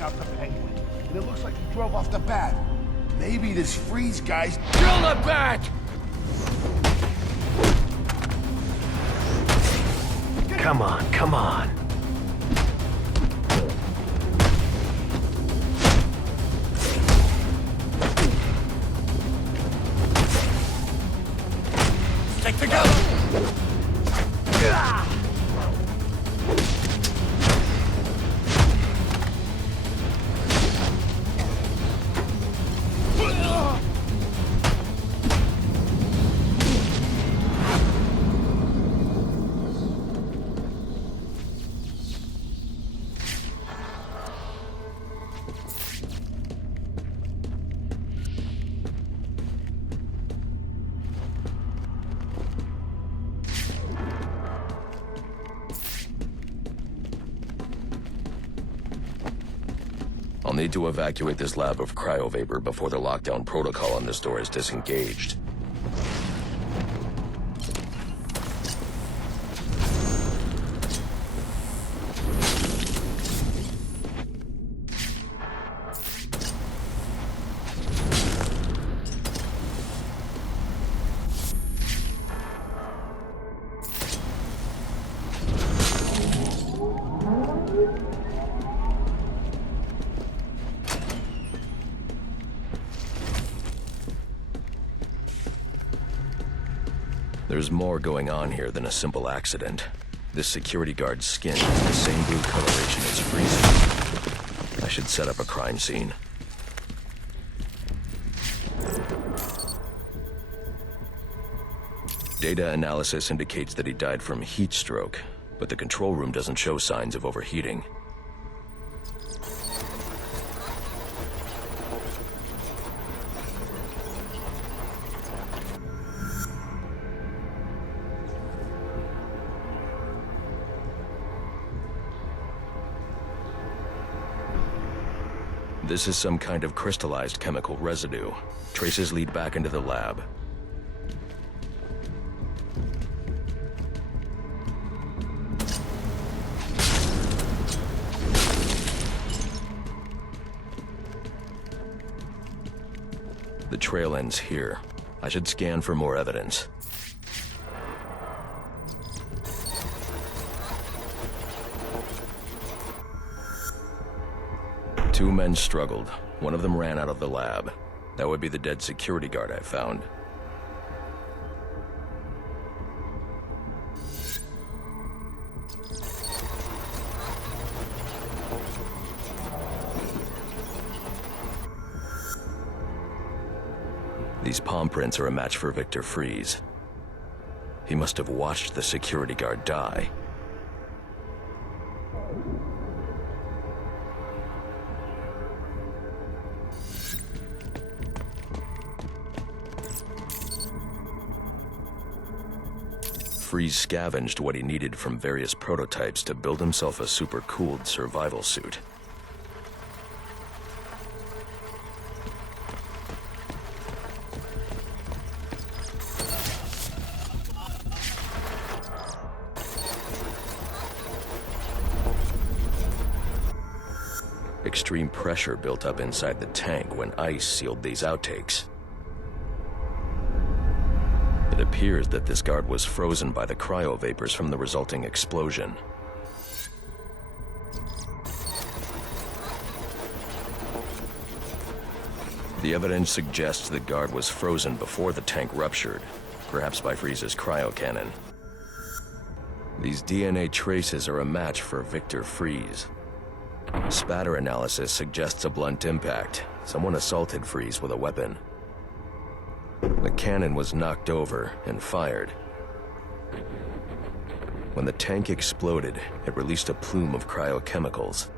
Out the Penguin, and it looks like he drove off the Bat. Maybe this Freeze guy's... Kill the Bat! Come on, come on. Stick together! I'll need to evacuate this lab of cryovapor before the lockdown protocol on this door is disengaged. There's more going on here than a simple accident. This security guard's skin has the same blue coloration as Freeze's. I should set up a crime scene. Data analysis indicates that he died from heat stroke, but the control room doesn't show signs of overheating. This is some kind of crystallized chemical residue. Traces lead back into the lab. The trail ends here. I should scan for more evidence. Two men struggled. One of them ran out of the lab. That would be the dead security guard I found. These palm prints are a match for Victor Freeze. He must have watched the security guard die. Freeze scavenged what he needed from various prototypes to build himself a super-cooled survival suit. Extreme pressure built up inside the tank when ice sealed these outtakes. It appears that this guard was frozen by the cryovapors from the resulting explosion. The evidence suggests the guard was frozen before the tank ruptured, perhaps by Freeze's cryocannon. These DNA traces are a match for Victor Freeze. Spatter analysis suggests a blunt impact. Someone assaulted Freeze with a weapon. The cannon was knocked over and fired. When the tank exploded, it released a plume of cryochemicals.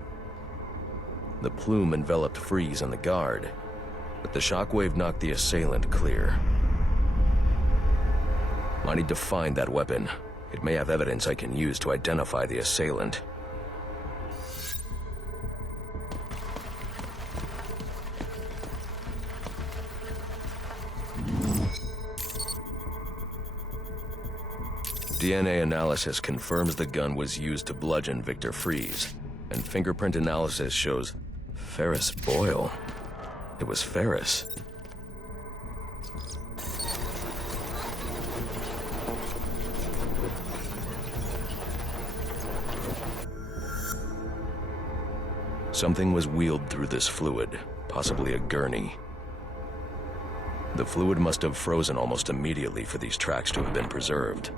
The plume enveloped Freeze and the guard, but the shockwave knocked the assailant clear. I need to find that weapon. It may have evidence I can use to identify the assailant. DNA analysis confirms the gun was used to bludgeon Victor Fries, and fingerprint analysis shows Ferris Boyle. It was Ferris. Something was wheeled through this fluid, possibly a gurney. The fluid must have frozen almost immediately for these tracks to have been preserved.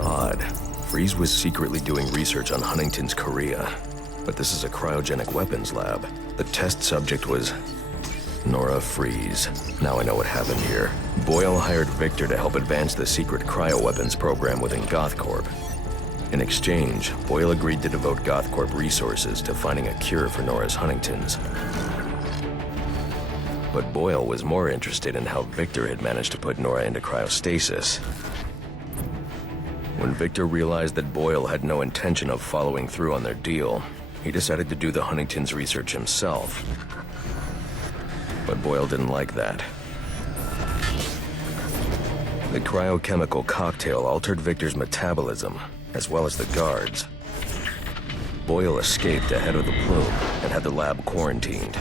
Odd. Fries was secretly doing research on Huntington's chorea, but this is a cryogenic weapons lab. The test subject was Nora Fries. Now I know what happened here. Boyle hired Victor to help advance the secret cryoweapons program within GothCorp. In exchange, Boyle agreed to devote GothCorp resources to finding a cure for Nora's Huntington's. But Boyle was more interested in how Victor had managed to put Nora into cryostasis. When Victor realized that Boyle had no intention of following through on their deal, he decided to do the Huntington's research himself. But Boyle didn't like that. The cryochemical cocktail altered Victor's metabolism, as well as the guards. Boyle escaped ahead of the plume and had the lab quarantined.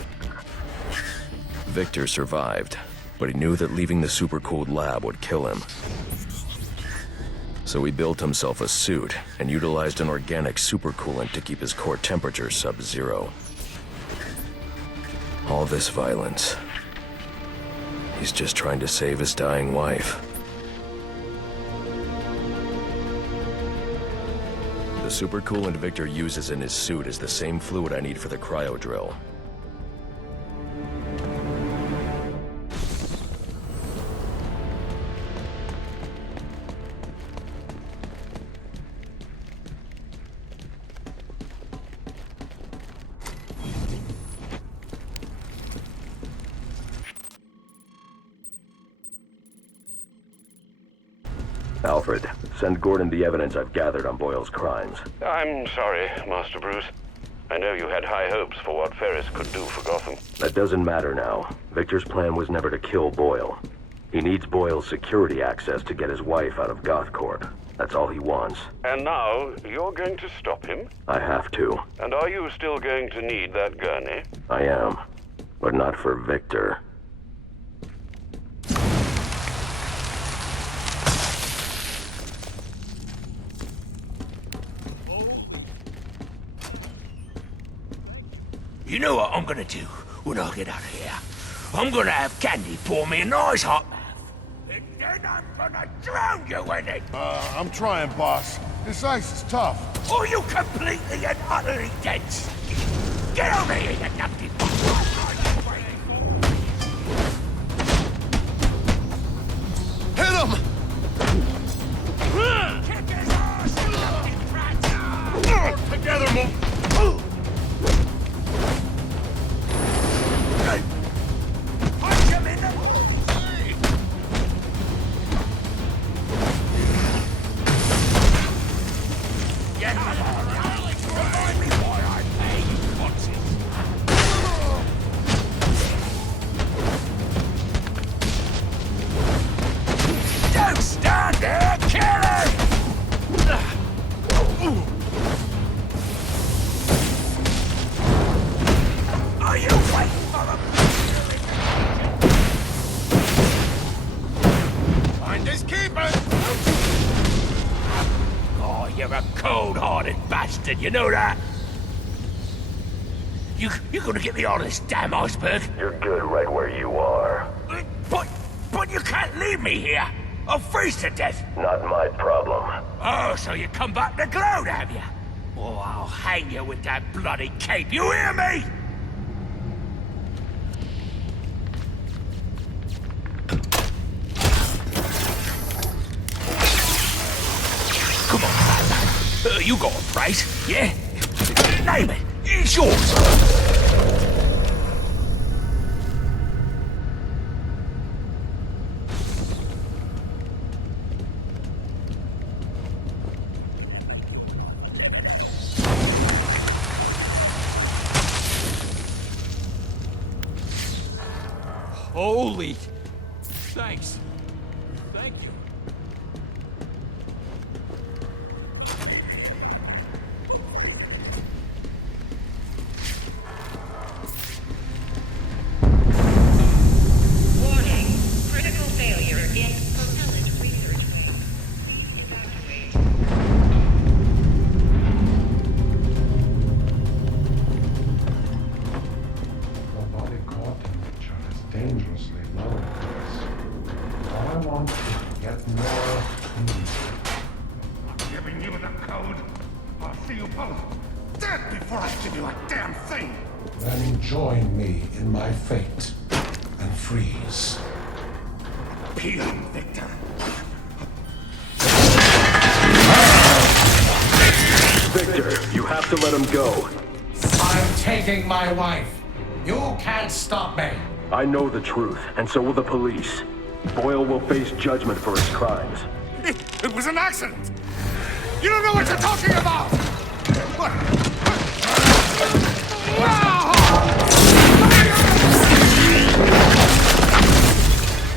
Victor survived, but he knew that leaving the supercooled lab would kill him. So he built himself a suit and utilized an organic supercoolant to keep his core temperature sub-zero. All this violence. He's just trying to save his dying wife. The supercoolant Victor uses in his suit is the same fluid I need for the cryo drill. Alfred, send Gordon the evidence I've gathered on Boyle's crimes. I'm sorry, Master Bruce. I know you had high hopes for what Ferris could do for Gotham. That doesn't matter now. Victor's plan was never to kill Boyle. He needs Boyle's security access to get his wife out of GothCorp. That's all he wants. And now, you're going to stop him? I have to. And are you still going to need that gurney? I am. But not for Victor. You know what I'm gonna do when I get out of here? I'm gonna have Candy pour me a nice hot bath. And then I'm gonna drown you in it! I'm trying, boss. This ice is tough. Or you completely and utterly dense! Get over here, you numpty bastard! Hit him! Kick his ass, you numpty brat! Together, move! Punch him in the hole! Get him all right! Remind me why I pay you boxes! Don't stand there! Kill him! Are you waiting for a... Find this keeper! cold-hearted bastard, you know that? You're gonna get me on this damn iceberg? You're good right where you are. But you can't leave me here. I'll freeze to death. Not my problem. Oh, so you come back to gloat, have you? Oh, I'll hang you with that bloody cape, you hear me? Come on, Batman. You got a price, yeah? Name it. It's yours. Holy... Thanks. Thank you. Warning. Critical failure in propellant research wing. Please evacuate. Your body core temperature is dangerously low, Chris. All I want is to get more I'm giving you the code. I'll see you both dead before I give you a damn thing. Then join me in my fate and freeze. Peel, Victor. Victor, you have to let him go. I'm taking my wife. You can't stop me. I know the truth, and so will the police. Boyle will face judgment for his crimes. It was an accident. You don't know what you're talking about.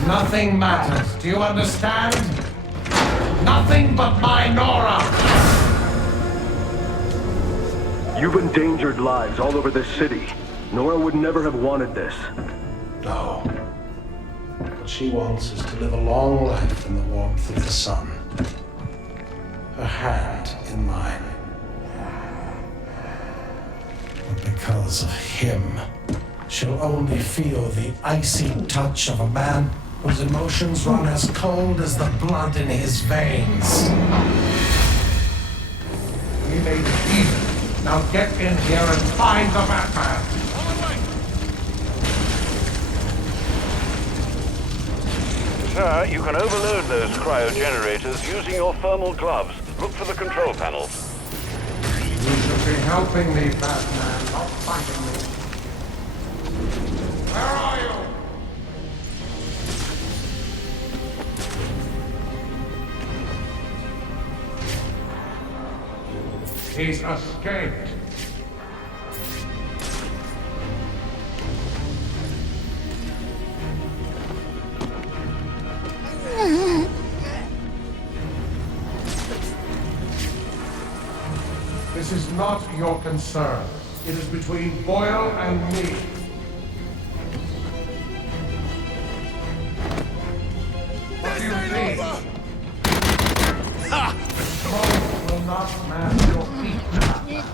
Nothing matters. Do you understand? Nothing but my Nora. You've endangered lives all over this city. Nora would never have wanted this. No. What she wants is to live a long life in the warmth of the sun. Her hand in mine. But because of him, she'll only feel the icy touch of a man whose emotions run as cold as the blood in his veins. We made it even. Now get in here and find the Batman. Sir, you can overload those cryogenerators using your thermal gloves. Look for the control panels. You should be helping me, Batman, not fighting me. Where are you? He's escaped. This is not your concern. It is between Boyle and me. What do you think? Smoke will not match your feet, Batman.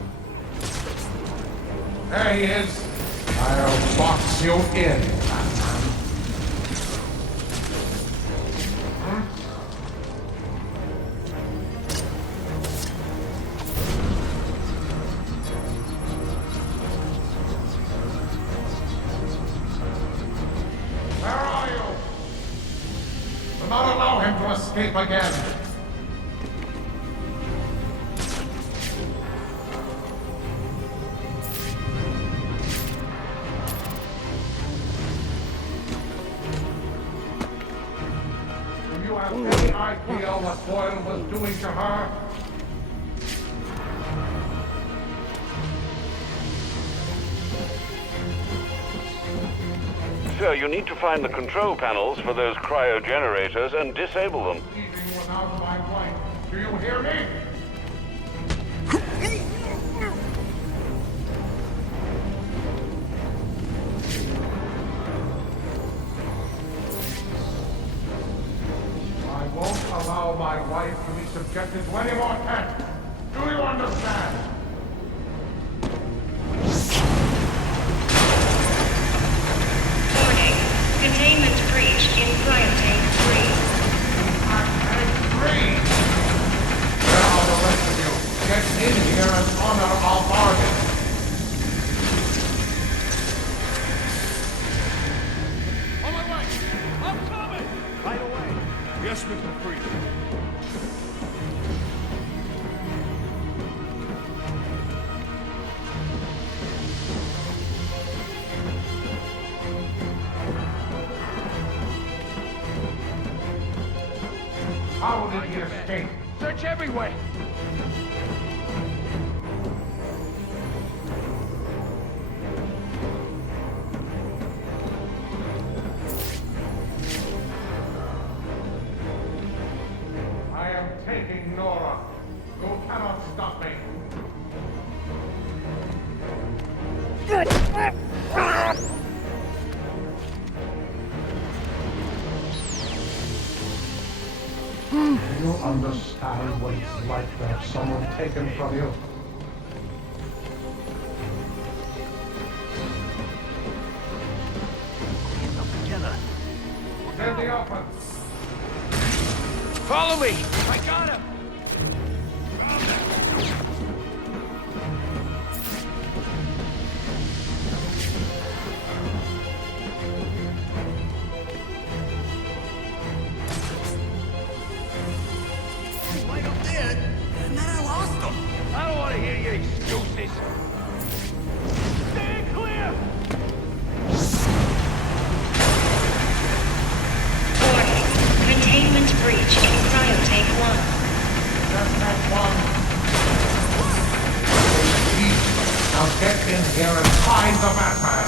There he is. I'll box you in, Batman. Where are you? Do not allow him to escape again. Do you have any idea what Boyle was doing to her? Sir, you need to find the control panels for those cryogenerators and disable them. Leaving without my wife. Do you hear me? I won't allow my wife to be subjected to any more tests. Do you understand? in here and honor our bargain. On my way! I'm coming! Right away. Yes, Mr. Freeze. How did he escape? Search everywhere! I am taking Nora. You cannot stop me. Do you understand what it's like to have someone taken from you? In the open. Follow me! I got him! Right up there, and then I lost him. I don't want to hear your excuses. Stay clear! Warning. Containment breach in Cryotank 1. Just that one. Now get in here and find the Batman.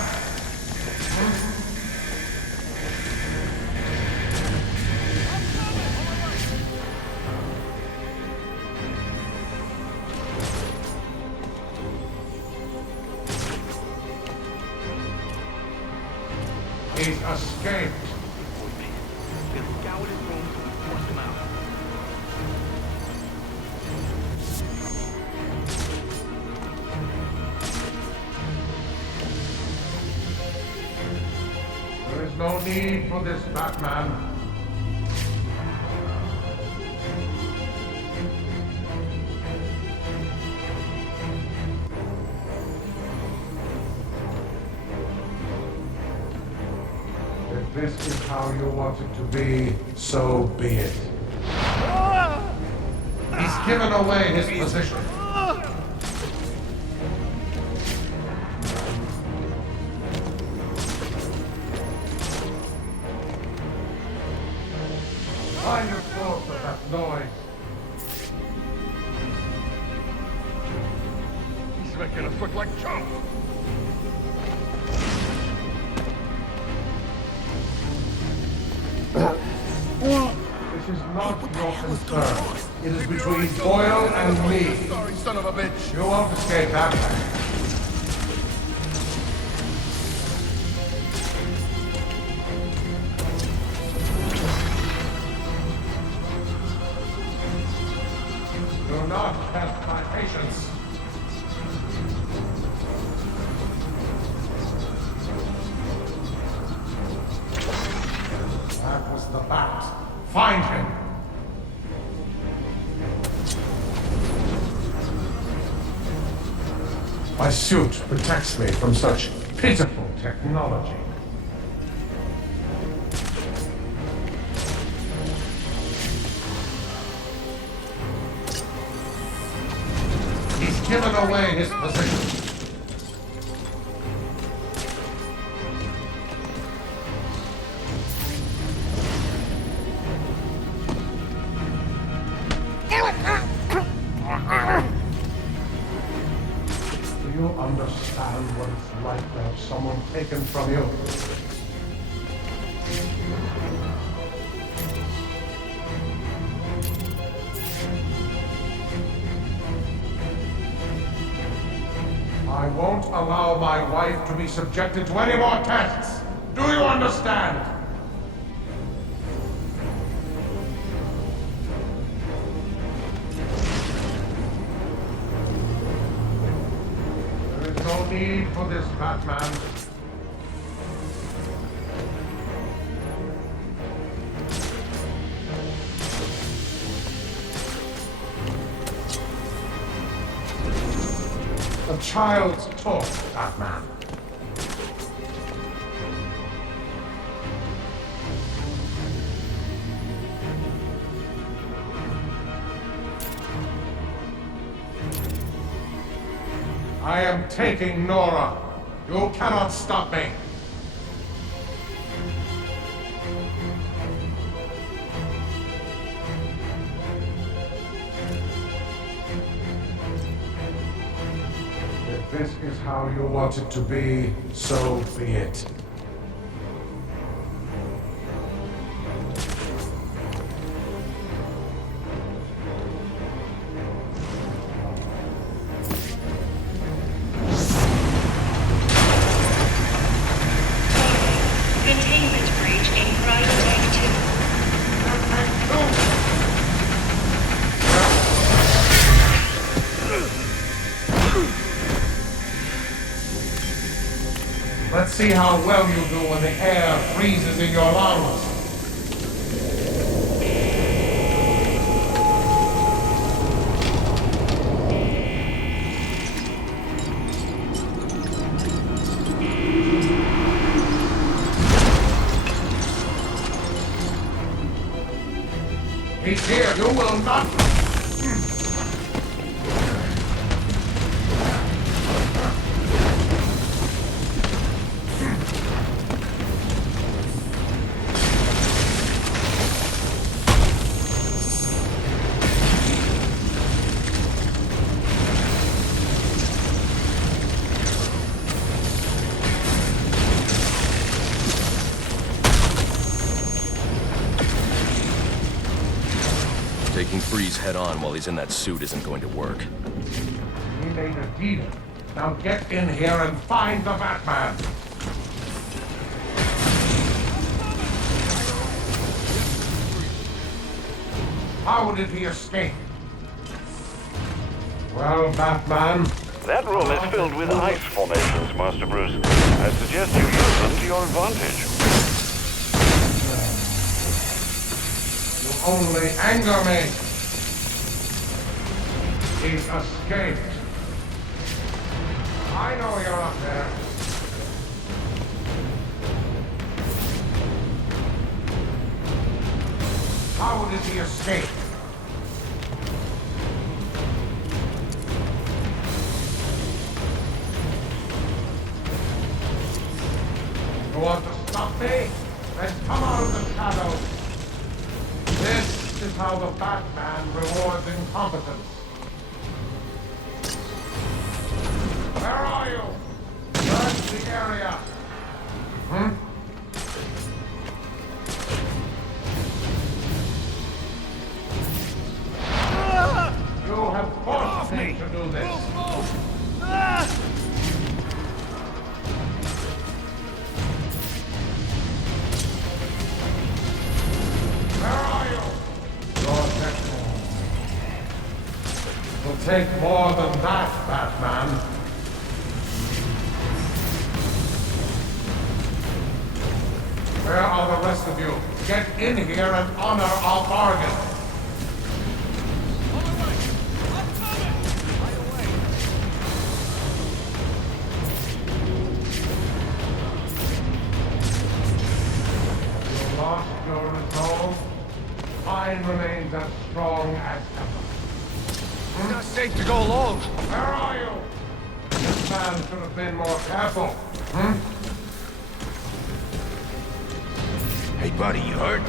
He's escaped. We'll scour his room till we force him out. There is no need for this, Batman. If this is how you want it to be, so be it. He's given away his position. Find your source of that noise. He's making us look like chumps! This is not your concern. It is between Boyle and me. Sorry, son of a bitch! You won't escape that way. Do not test my patience. That was the bat. Find him. My suit protects me from such pitiful technology. He's given away his position. Do you understand what it's like to have someone taken from you? I won't allow my wife to be subjected to any more tests. Do you understand? There is no need for this, Batman. A child's talk, Batman. I am taking Nora. You cannot stop me. If this is how you want it to be, so be it. Containment breach in Cryotech 2. Let's see how well you do when the air freezes in your lungs. He's here. You will not. Taking Freeze head-on while he's in that suit isn't going to work. We made a deal. Now get in here and find the Batman. How did he escape? Well, Batman, That room is filled with ice formations, Master Bruce. I suggest you use them to your advantage. you only anger me. He escaped. I know you're up there. How did he escape? You want to stop me? Then come out of the shadows. This is how the Batman rewards incompetence. Where are you? Search the area. You have forced me to do this. Where are you? Your next one will take more than that, Batman. Where are the rest of you? Get in here and honor our bargain. You lost your resolve. Mine remains as strong as ever. It's not safe to go alone. Where are you? This man should have been more careful. Hey, buddy, you hurt?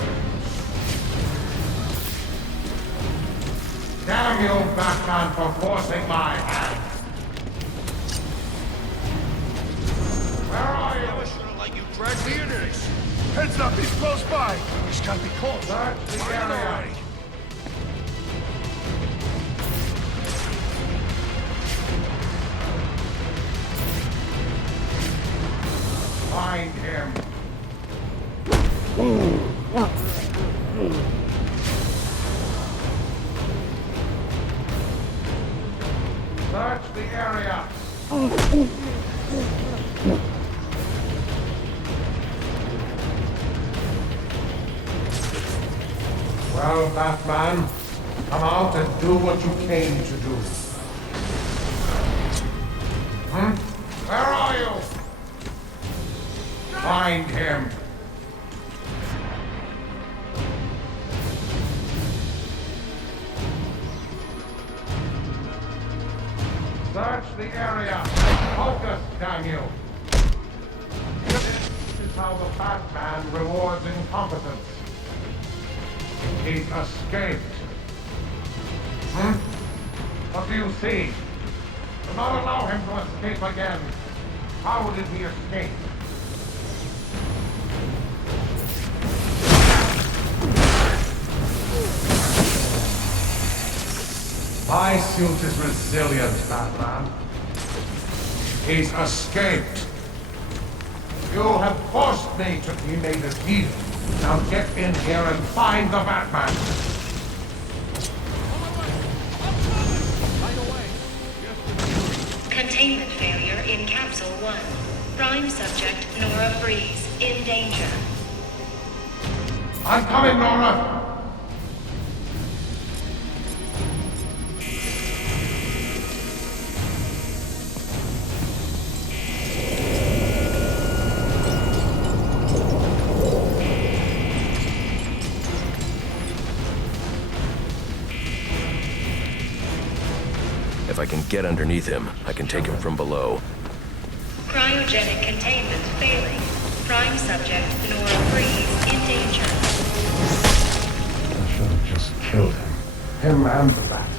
Damn you, Batman, for forcing my hand. Where are you? I shouldn't let you drag me into this. Heads up, he's close by. He's gotta be close. Search the area. Find him. Search the area. Well, Batman, come out and do what you came to do. Search the area. Focus, damn you. This is how the Batman rewards incompetence. He escaped. What do you see? Do not allow him to escape again. How did he escape? My suit is resilient, Batman. He's escaped. You have forced me to be made a deal. Now get in here and find the Batman. Containment failure in Capsule 1. Prime subject Nora Freeze in danger. I'm coming, Nora! If I can get underneath him, I can take him from below. Cryogenic containment failing. Prime subject Nora Freeze in danger. I should have just killed him. Him and the Bat.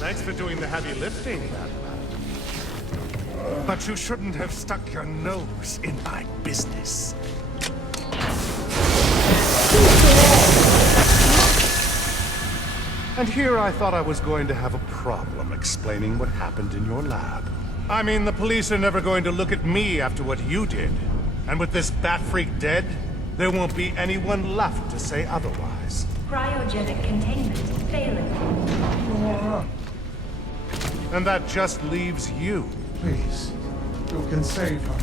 Thanks for doing the heavy lifting, Batman. But you shouldn't have stuck your nose in my business. And here I thought I was going to have a problem explaining what happened in your lab. I mean, the police are never going to look at me after what you did. And with this bat freak dead, there won't be anyone left to say otherwise. Cryogenic containment failing. And that just leaves you. Please, you can save her.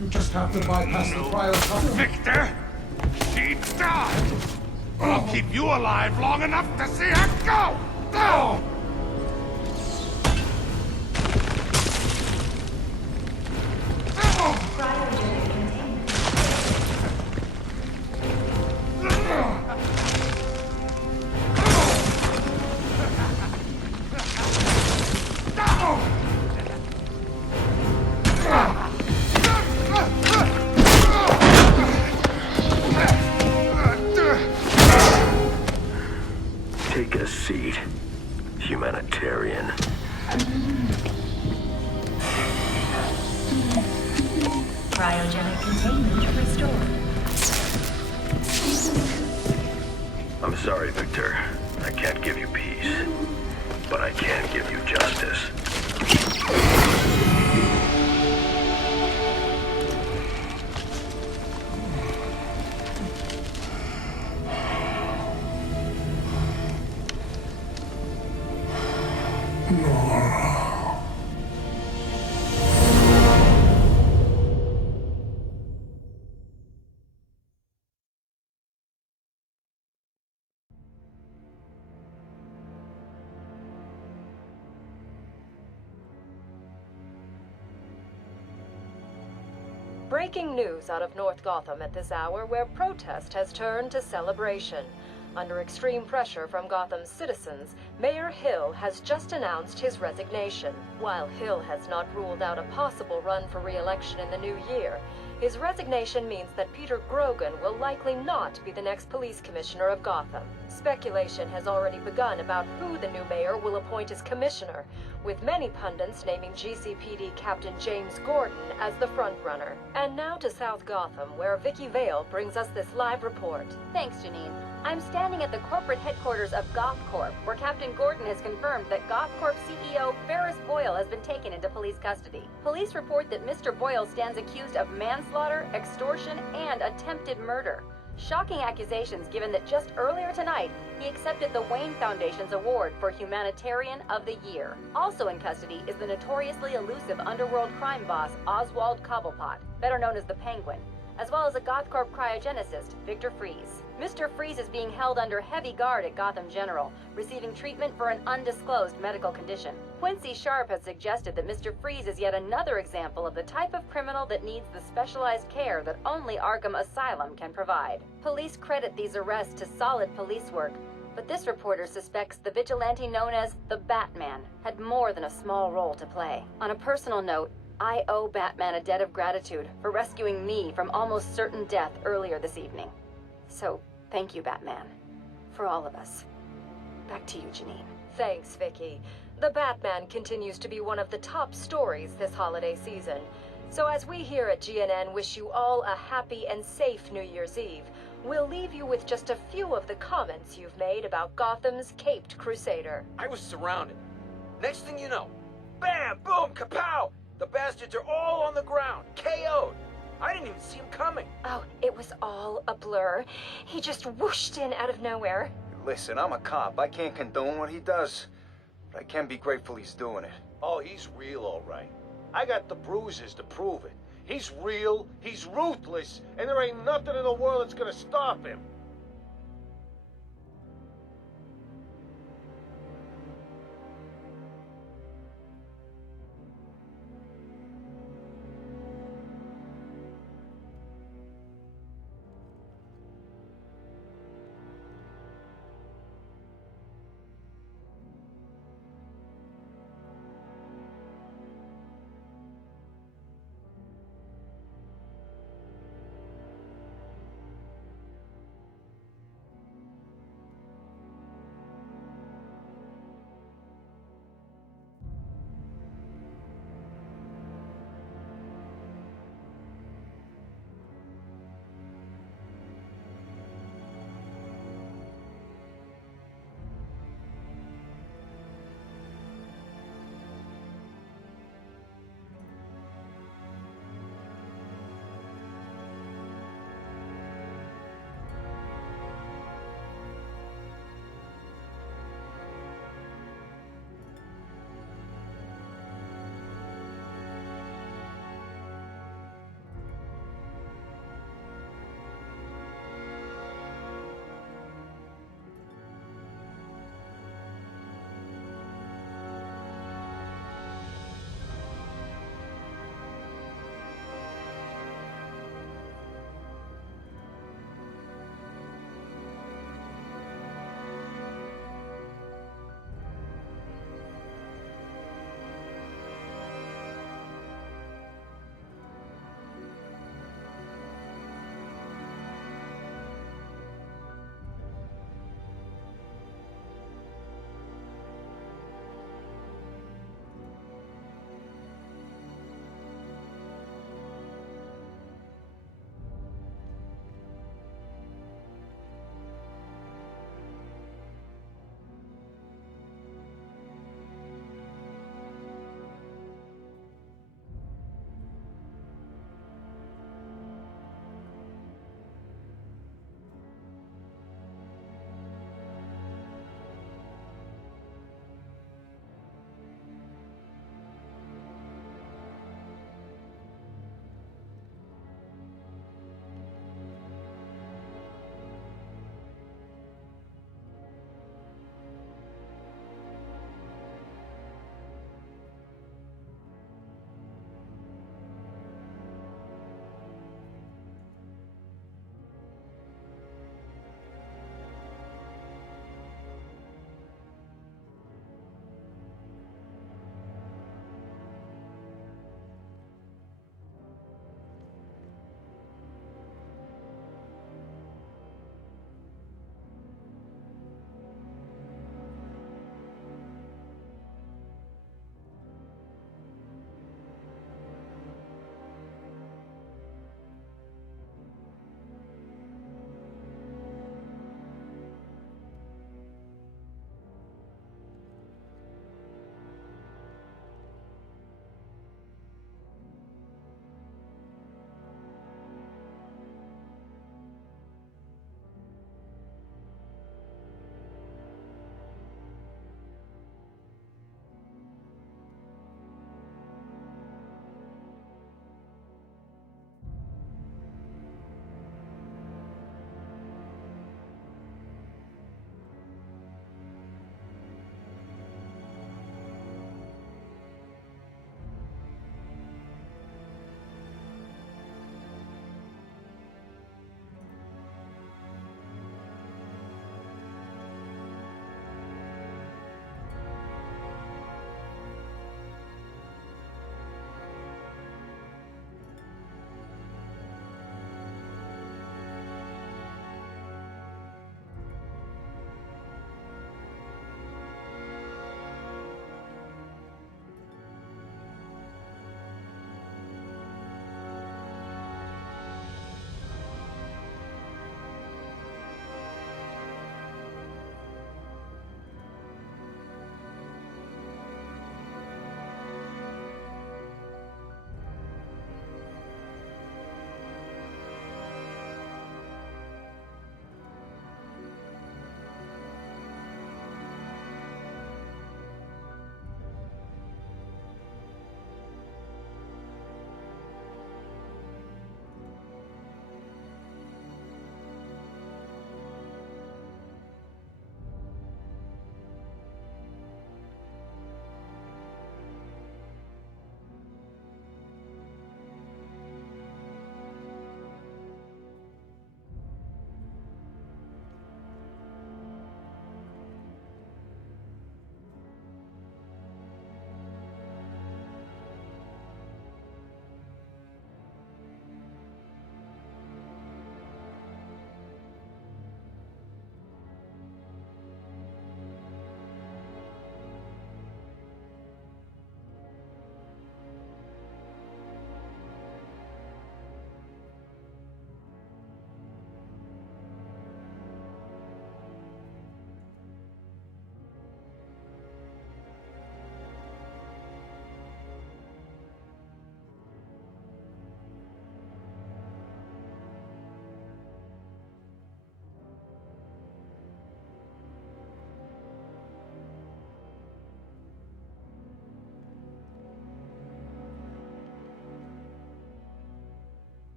You just have to bypass the cryo. Victor! She died! I'll keep you alive long enough to see her go! Go! Cryogenic containment. Take a seat, humanitarian. Cryogenic containment restored. I'm sorry, Victor. I can't give you peace. But I can give you justice. Breaking news out of North Gotham at this hour, where protest has turned to celebration. Under extreme pressure from Gotham's citizens, Mayor Hill has just announced his resignation. While Hill has not ruled out a possible run for re-election in the new year, his resignation means that Peter Grogan will likely not be the next police commissioner of Gotham. Speculation has already begun about who the new mayor will appoint as commissioner, with many pundits naming GCPD Captain James Gordon as the frontrunner. And now to South Gotham, where Vicky Vale brings us this live report. Thanks, Janine. I'm standing at the corporate headquarters of GothCorp, where Captain Gordon has confirmed that GothCorp CEO Ferris Boyle has been taken into police custody. Police report that Mr. Boyle stands accused of manslaughter, extortion, and attempted murder. Shocking accusations given that just earlier tonight, he accepted the Wayne Foundation's award for Humanitarian of the Year. Also in custody is the notoriously elusive underworld crime boss Oswald Cobblepot, better known as the Penguin. as well as a GothCorp cryogenicist, Victor Freeze. Mr. Freeze is being held under heavy guard at Gotham General, receiving treatment for an undisclosed medical condition. Quincy Sharp has suggested that Mr. Freeze is yet another example of the type of criminal that needs the specialized care that only Arkham Asylum can provide. Police credit these arrests to solid police work, but this reporter suspects the vigilante known as the Batman had more than a small role to play. On a personal note, I owe Batman a debt of gratitude for rescuing me from almost certain death earlier this evening. So, thank you, Batman. For all of us. Back to you, Janine. Thanks, Vicky. The Batman continues to be one of the top stories this holiday season. So as we here at GNN wish you all a happy and safe New Year's Eve, we'll leave you with just a few of the comments you've made about Gotham's Caped Crusader. I was surrounded. Next thing you know, bam, boom, kapow! The bastards are all on the ground, KO'd. I didn't even see him coming. Oh, it was all a blur. He just whooshed in out of nowhere. Listen, I'm a cop. I can't condone what he does, but I can be grateful he's doing it. Oh, he's real, all right. I got the bruises to prove it. He's real, he's ruthless, and there ain't nothing in the world that's gonna stop him.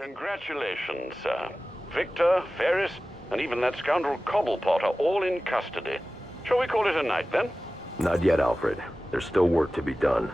Congratulations, sir. Victor, Ferris, and even that scoundrel Cobblepot are all in custody. Shall we call it a night, then? Not yet, Alfred. There's still work to be done.